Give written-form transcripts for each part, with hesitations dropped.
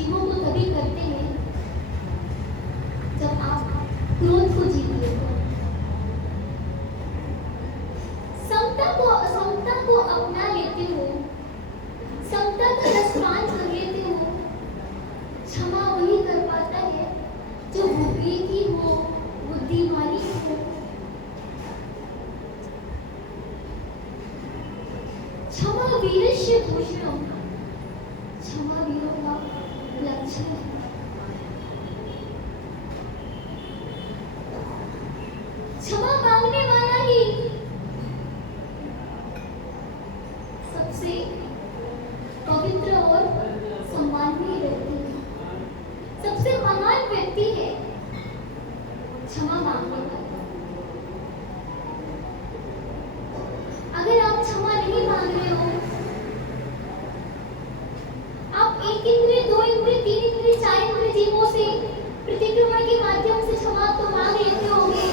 जीवों को तभी करते हैं जब आप क्रोध को जीतिए हो। समता को अपना लेते हो, समता का रसपान कर लेते हो। क्षमा वही कर पाता है जो विवेकी हो, बुद्धिमानी हो। क्षमा वीरस्य भूषणम, क्षमा वीरों का लक्षण है। क्षमा मांगने वाला ही सबसे पवित्र और सम्माननीय व्यक्ति है, सबसे महान व्यक्ति है क्षमा मांगने वाला। अगर आप क्षमा नहीं मांग रहे हो, आप 1 इंद्रिय, 2 इंद्रिय, 3 इंद्रिय, 4 इंद्रिय जीवों से प्रतिक्रमण के माध्यम से क्षमा तो मांग लेते होंगे,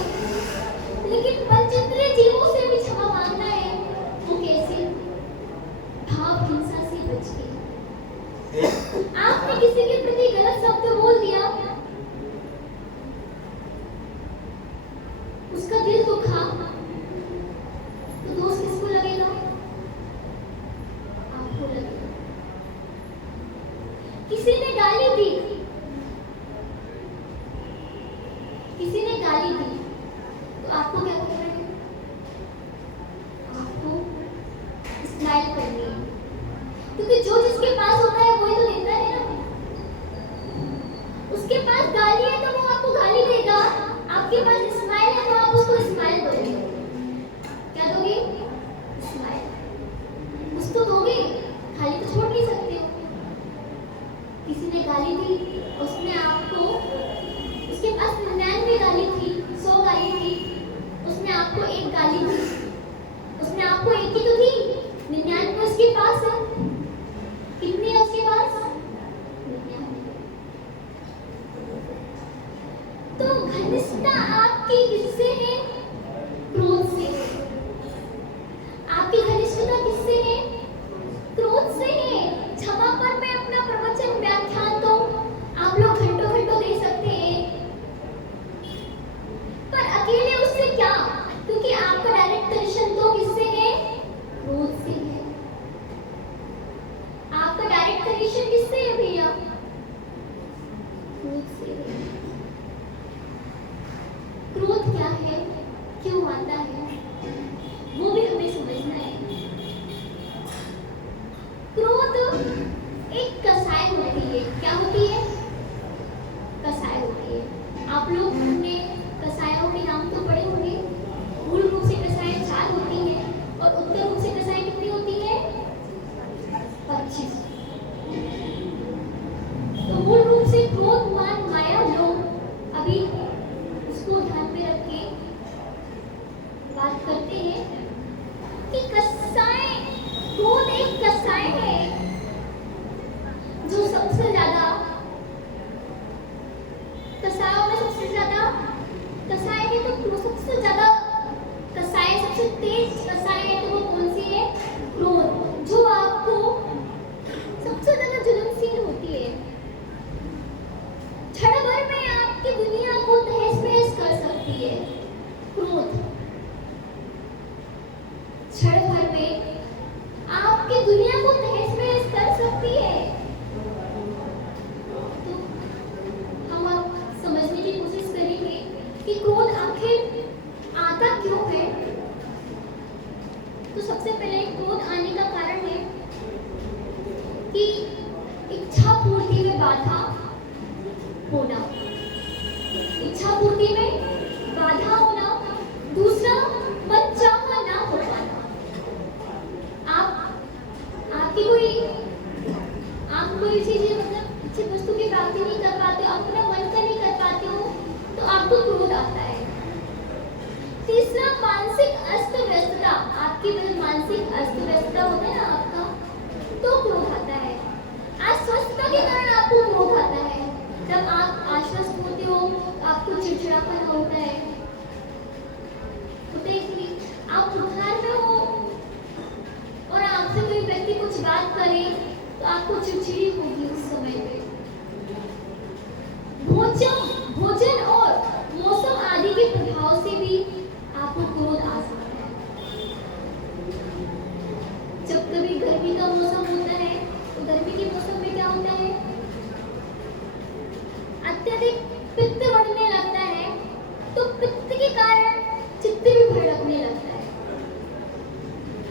लेकिन पंचेंद्रिय जीवों से भी क्षमा मांगना है वो कैसे? भाव हिंसा से बच के। आपने किसी के प्रति गलत शब्द बोल दिया, उसका दिल दुखा, तो दोष किसको लगेगा? आपको लगेगा। किसी ने गाली दी, किसी ने गाली दी, तो आपको क्या करना है? आपको स्माइल करनी है, क्योंकि जो जिसके पास होता है वही तो देता है ना। उसके पास गाली है तो वो आपको गाली देगा, आपके पास स्माइल है तो आप उसको स्माइल दोगे। क्या दोगे? स्माइल। कुछ तो दोगे, खाली तो छोड़ नहीं सकते हो। किसी ने गाली दी, उसने आपको, उसके पास 99 गाली थी, 100 गाली थी, उसने आपको 1 गाली दी, उसने आपको 1 ही तो दी, 99 उसके पास है। कितनी है उसके पास? 99। तो घनिष्ठता आपकी किससे है? क्रोध से। आपकी घनिष्ठता किससे है? क्रोध से है। क्षमा पर मैं अपना प्रवचन, व्याख्यान तो आप लोग घंटों घंटों दे सकते हैं, पर अकेले उससे क्या? क्योंकि आपका डायरेक्ट कनेक्शन तो किससे है? क्रोध से है। आपका डायरेक्ट कनेक्शन किससे है भैया? क्रोध से है। क्रोध क्या है, क्यों आता है, वो भी हमें समझना है। क्रोध एक कसाई होती है। क्या होती है? कसाई होती है। आप लोग ने कसायों के नाम तो पढ़े होंगे। मूल रूप से कसाई 4 होती है और उत्तर रूप से कसाई कितनी होती है? 25। तो मूल रूप से क्रोध, मान, माया, लोभ, अभी उसको ध्यान में रख के बात करते हैं कि कसाई, क्रोध एक कसाई है जो सबसे ज्यादा, कसायों में सबसे ज्यादा कसाई है, तो सबसे ज्यादा कसाई, सबसे तेज कसाई है तो वो कौन सी है? क्रोध, जो आपको सबसे ज्यादा जुल्मशील होती है। क्षण भर में आपकी दुनिया को तहस नहस कर सकती है। क्रोध क्षण भर में आपकी दुनिया को तहस नहस कर सकती है। तो हम अब समझने की कोशिश करेंगे कि क्रोध आखिर आता क्यों है। तो सबसे पहले क्रोध आने का कारण है कि इच्छा पूर्ति में बाधा होना, इच्छा पूर्ति में बाधा होना। दूसरा, मनचाहा ना हो पाना। आपकी कोई चीज, मतलब अच्छी वस्तु की प्राप्ति नहीं कर पाते हो, अपना मन का नहीं कर पाते हो, तो आपको क्रोध आता है। तीसरा, मानसिक अस्त व्यस्तता। आपकी मानसिक अस्त व्यस्तता होता है ना आपका, तो क्रोध आता है। अस्वस्थता के कारण आपको क्रोध आता है। जब आप आश्वस्त होते हो, आपको चिड़चिड़ापन होता है, आप बुखार में हो और आपसे कोई व्यक्ति कुछ बात करे तो आपको चिड़चिड़ी होगी उस समय पे। भोजन और मौसम आदि के प्रभाव से भी आपको क्रोध आ सकता है। जब कभी गर्मी का मौसम होता है तो गर्मी के मौसम में क्या होता है, अत्यधिक पित्त बढ़ने लगता है, तो पित्त के कारण चित्त भी भड़कने लगता है।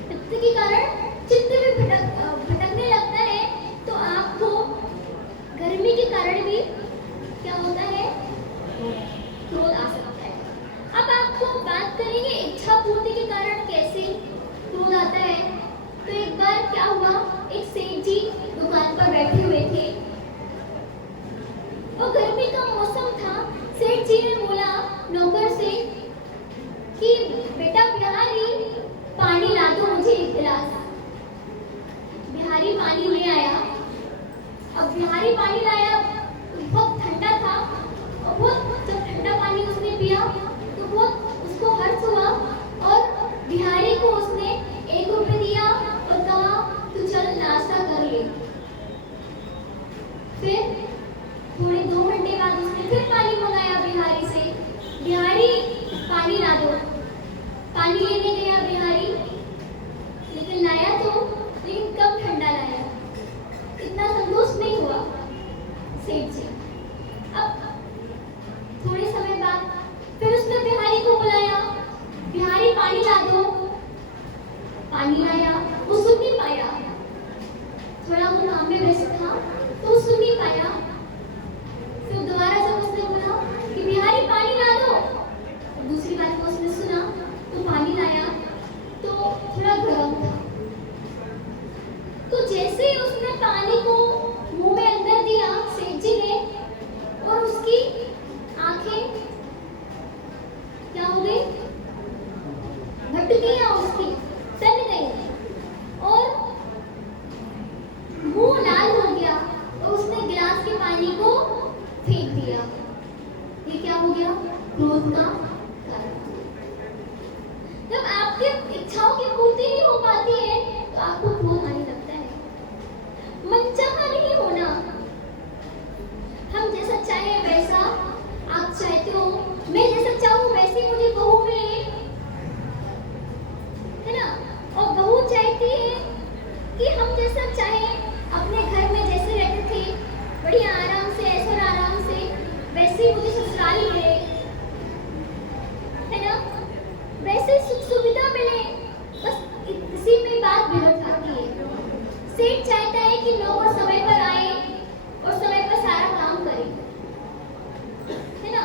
पित्त के कारण चित्त भी भटकने लगता है, तो आपको गर्मी के कारण भी क्या होता है, क्रोध आ सकता है। अब आपको बात करेंगे इच्छा पूर्ति के कारण कैसे क्रोध आता है। तो एक बार क्या हुआ, एक सेठ जी दुकान पर बैठे हुए थे और गर्मी का मौसम था। सेठ जी ने बोला नौकर से कि बेटा बिहारी पानी ला दो मुझे एक गिलास। बिहारी पानी ले आया। अब बिहारी पानी लाया, बहुत ठंडा था और बहुत जब ठंडा पानी उसने पिया तो बहुत उसको हर्ष हुआ और बिहारी को उसने 1 रुपये दिया और कहा तू चल नाश्ता कर ले। फिर थोड़े 2 घंटे बाद उसने फिर पानी मंगाया बिहारी से, बिहारी पानी ला दो। पानी लेने गया बिहारी, लेकिन लाया तो, लेकिन कम ठंडा लाया, इतना संतुष्ट नहीं हुआ सेठ जी। अब थोड़े समय बाद फिर उसने बिहारी को बुलाया, बिहारी पानी ला दो। पानी लाया, वो सुन नहीं पाया, थोड़ा वो काम में व्यस्त था तो वो सुन नहीं पाया। फिर दोबारा जब उसने बोला कि बिहारी पानी ला दो, दूसरी बार को उसने सुना तो पानी लाया तो थोड़ा गर्म था। तो जैसे ही उसने पानी को मुंह में अंदर दिया सेठ जी ने, और उसकी आंखें क्या हो गई, भट गई, उसकी तन गई और मुंह लाल हो गया और उसने गिलास के पानी को फेंक दिया। ये क्या हो गया, क्रोध का कारण। जब आपकी इच्छाओं की पूर्ति नहीं हो पाती है तो आपको क्रोध आने लगता है। मनचाहा नहीं होना, हम जैसा चाहे वैसा आप चाहते हो, मैं जैसा चाहूं वैसे मुझे बहू मिले, है ना। और बहू चाहती है कि हम जैसा चाहे अपने घर में जैसे रहते थे बढ़िया आराम से, ऐसा आराम से, वैसे ही मुझे ससुराल मिले, है ना, वैसे सुख सुविधा मिले। बस इसी में बात बिगड़ जाती है। सेठ चाहता है कि नौकर समय पर आए और समय पर सारा काम करे, है ना।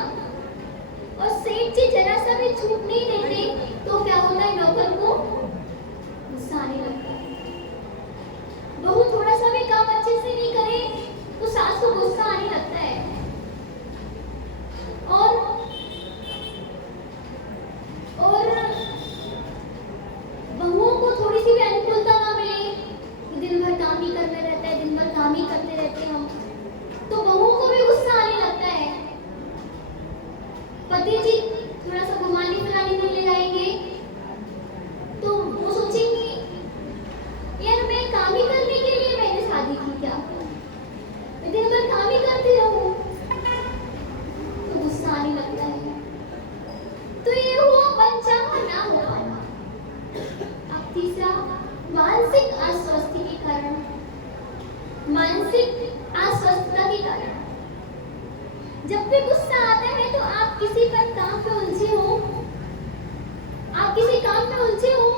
और सेठ जी जरा सा भी छूट नहीं देते तो क्या होता है, नौकर को गुस्सा आने लगता है। बहू थोड़ा सा भी काम अच्छे से नहीं करे तो सास को गुस्सा आने लगता है। और बहुओं को थोड़ी सी भी अनुकूलता ना मिले, दिन भर काम ही करना रहता है, दिन भर काम ही करते रहते हैं हम, तो बहुओं को भी गुस्सा आने लगता है। पति जी थोड़ा सा घुमाने फिराने में ले जाएंगे तो वो सोचेंगी यार मैं काम ही करने के लिए मैंने शादी की क्या, मैं दिन भर काम ही करती रहूं, तो गुस्सा आने लगता है। तो ये हुआ मनचाहा ना हो पाना। अब तीसरा, मानसिक अस्वस्थता के कारण। मानसिक अस्वस्थता के कारण जब भी गुस्सा आता है तो आप किसी पर काम पे उलझे हो, आप किसी काम में उलझे हो,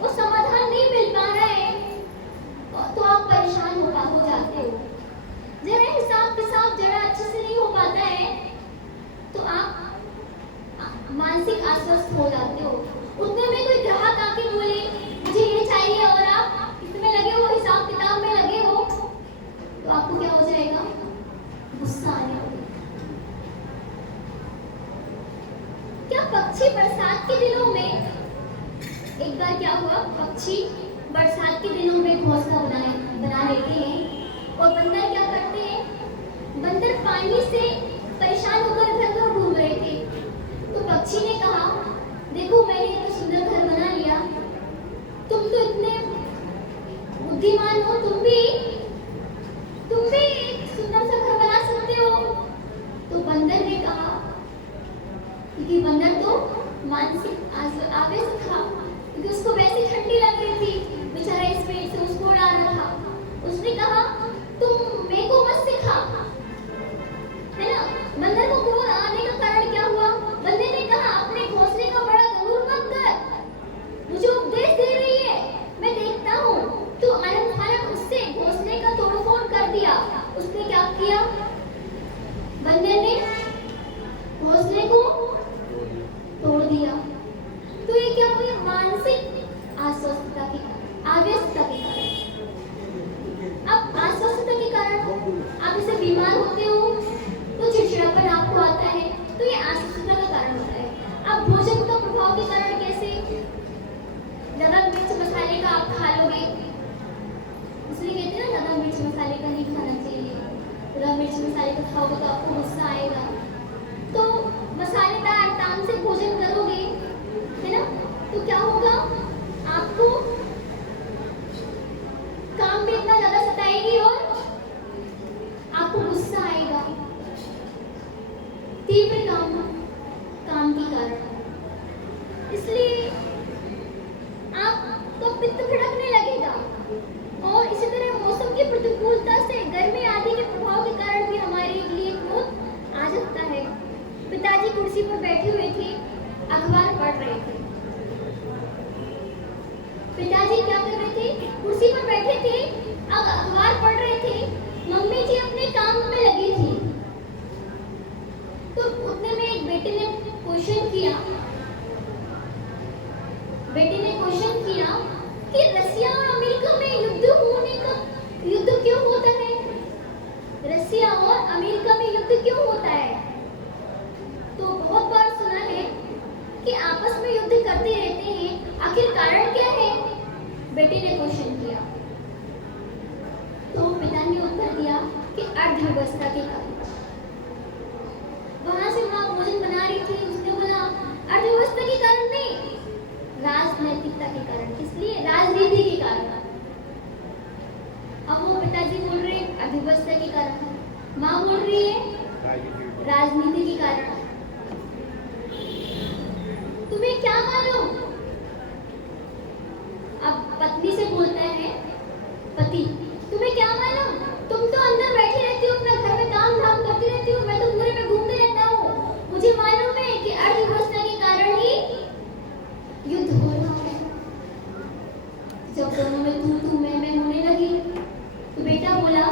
वो समाधान नहीं मिल पा रहा है तो आप परेशान हो जाते हो। जरा हिसाब किताब जरा अच्छे से नहीं हो पाता है तो आप मानसिक अस्वस्थ हो जाते हो। उतने में कोई ग्राहक आके बोले मुझे ये चाहिए और आप इसमें लगे हो, हिसाब किताब में लगे हो, तो आपको क्या हो जाएगा, गुस्सा आने लगेगा। क्या पक्षी बरसात के दिनों में, एक बार क्या हुआ, पक्षी बरसात के दिनों में घोंसला बना लेते हैं और बंदर क्या करते हैं, बंदर पानी से परेशान होकर इधर उधर घूम रहे थे। तो पक्षी ने कहा देखो मैंने इतना सुंदर घर बना लिया, तुम तो इतने बुद्धिमान हो, तुम भी एक सुंदर सा घर बना सकते हो। तो खाओगे तो आपको गुस्सा आएगा। तो मसालेदार ताम से भोजन करोगे, है ना, तो क्या होगा, आपको काम में इतना ज्यादा सताएगी और आपको गुस्सा आएगा, तीव्र काम के कारण। इसलिए आपको पित्त भड़कने लगेगा। और इसी तरह मौसम की प्रतिकूलता से गर्मी आदि के प्रभाव के कारण भी हमारे लिए क्रोध आ सकता है। पिताजी कुर्सी पर बैठे हुए थे, अखबार पढ़ रहे थे। पिताजी क्या कर रहे थे, कुर्सी पर बैठे थे, अब अखबार पढ़ रहे थे। मम्मी जी अपने काम में लगी थी। तो उतने में एक बेटे ने क्वेश्चन किया कि रसिया और अमेरिका में युद्ध क्यों होता है? रसिया और अमेरिका में युद्ध क्यों होता है? तो बहुत बार सुना है कि आपस में युद्ध करते रहते हैं, आखिर कारण क्या है? बेटे ने क्वेश्चन किया। तो पिता ने उत्तर दिया कि अर्थव्यवस्था के कारण। वहां से माँ भोजन बना रही थी, उसने बोला अर्थव्यवस्था के कारण नहीं, राजनैतिकता के कारण, इसलिए राजनीति के कारण। अब वो पिताजी बोल रहे हैं अर्थव्यवस्था के कारण, माँ बोल रही है राजनीति के कारण। तुम्हें क्या मालूम? अब पत्नी से बोलता है पति, तुम्हें क्या मालूम? तुम तो अंदर बैठी रहती हो, अपना घर में काम धाम करती रहती हो, मैं तो पूरे में घूमते रहता हूँ। मुझे मालूम है कि अर्थव्यवस्था के कारण ही युद्ध हो रहा है। जब दोनों में तू मैं होने लगी, तो बेटा बोला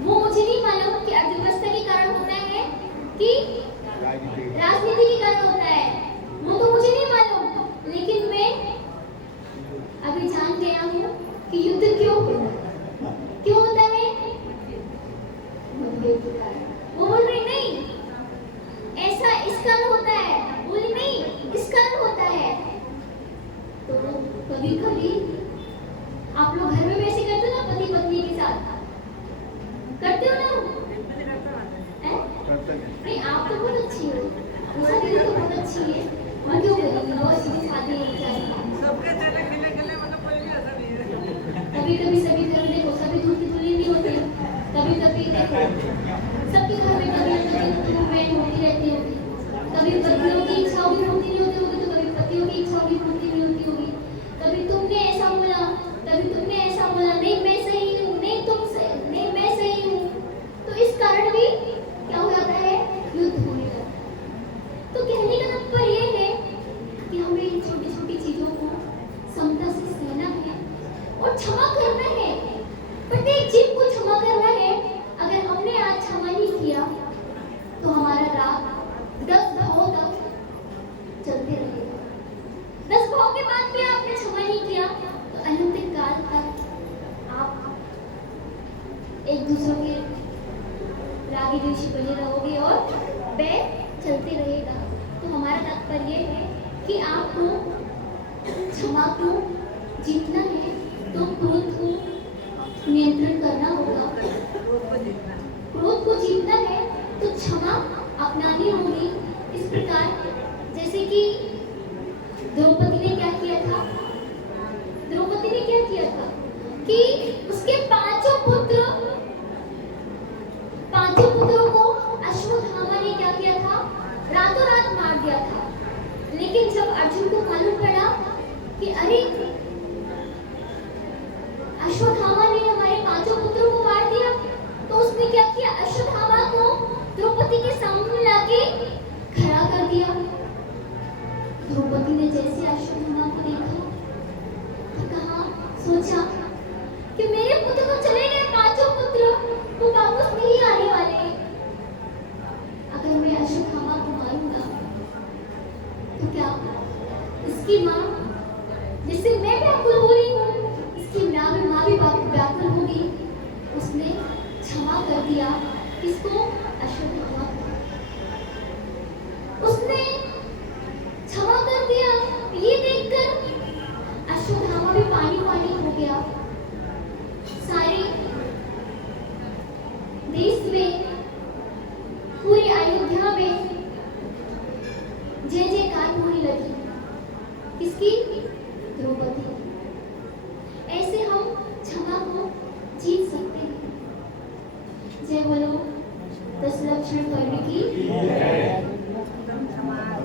वो मुझे नहीं मालूम कि अर्थव्यवस्था के कारण होता है कि राजनीति के कारण होता है, वो तो मुझे नहीं मालूम, लेकिन मैं अभी जान गया हूँ कि युद्ध क्यों होता है, मतभेद के कारण। वो बोल रही नहीं, ऐसा इस कारण होता है, बोली नहीं इस कारण होता है। तो कभी कभी आप लोग घर में वैसे करते हो ना, पति पत्नी के साथ करते हो ना? नहीं, आप तो बहुत अच्छी हो, शादी तो बहुत अच्छी है, मैं क्यों करूँगी, बहुत अच्छी शादी होनी चाहिए। सबके चले खिले मतलब कोई भी ऐसा नहीं है। कभी सभी घर में देखो, सभी दूध की तुली नहीं होते, कभी देखो सबके घर में कभी ना कभी मूवमेंट होती रहती होगी। कभी पतियों की इच्छाओं की पूर्ति नहीं होती होगी, तो कभी पतियों की इच्छाओं की पूर्ति नहीं होती होगी। कभी तुमने ऐसा बोला, कभी तुमने ऐसा बोला, नहीं मैं सही हूँ, नहीं तुम सही, नहीं मैं सही हूँ। तो इस कारण भी क्या हो जाता है, युद्ध होने लगता है। तो कहने का तात्पर्य ये है कि हमें छोटी छोटी चीजों को समता से सहना है और क्षमा करना है। प्रत्येक जीव को क्षमा करना है। अगर हमने आज क्षमा नहीं किया तो हमारा राग 10 भावों तक चलते रहेगा। 10 भाव के बाद भी आपने क्षमा नहीं किया तो अनंत काल तक आप एक दूसरे के रागी द्वेषी बने रहोगे और वह चलते रहेगा। तो हमारा तात्पर्य है कि आपको क्षमा को जीतना है तो क्रोध को नियंत्रण करना होगा। क्रोध को जीतना है तो क्षमा अपनानी होगी। इस प्रकार जैसे कि द्रौपदी ने क्या किया था, कि उसके पांचों पुत्रों को अश्वत्थामा ने क्या किया था, रातों रात मार दिया था। लेकिन जब अर्जुन को मालूम पड़ा कि अरे अश्वत्थामा ने हमारे पांचों पुत्रों को मार दिया, तो उसने क्या किया, अश्वत्थामा को द्रौपदी के सामने लाके खड़ा कर दिया। द्रौपदी ने जैसे अश्वत्थामा को देखा तो कहा, सोचा कि मेरे पुत्र तो चले गए, पांचों पुत्र वो वापस नहीं आने वाले। अगर मैं अश्वत्थामा को मारूंगा तो क्या इसकी माँ, जिससे मैं व्याकुल हो रही हूँ, इसकी माँ भी व्याकुल होगी। उसने क्षमा कर दिया किसको, अश्वत्थामा को। उसने क्षमा कर दिया। ये देखकर अश्वत्थामा भी पानी हो गया। सारे किसकी? द्रौपदी। ऐसे हम क्षमा को जीत सकते हैं। जय बोलो 10 लक्षण कर्म की। एकदम समाज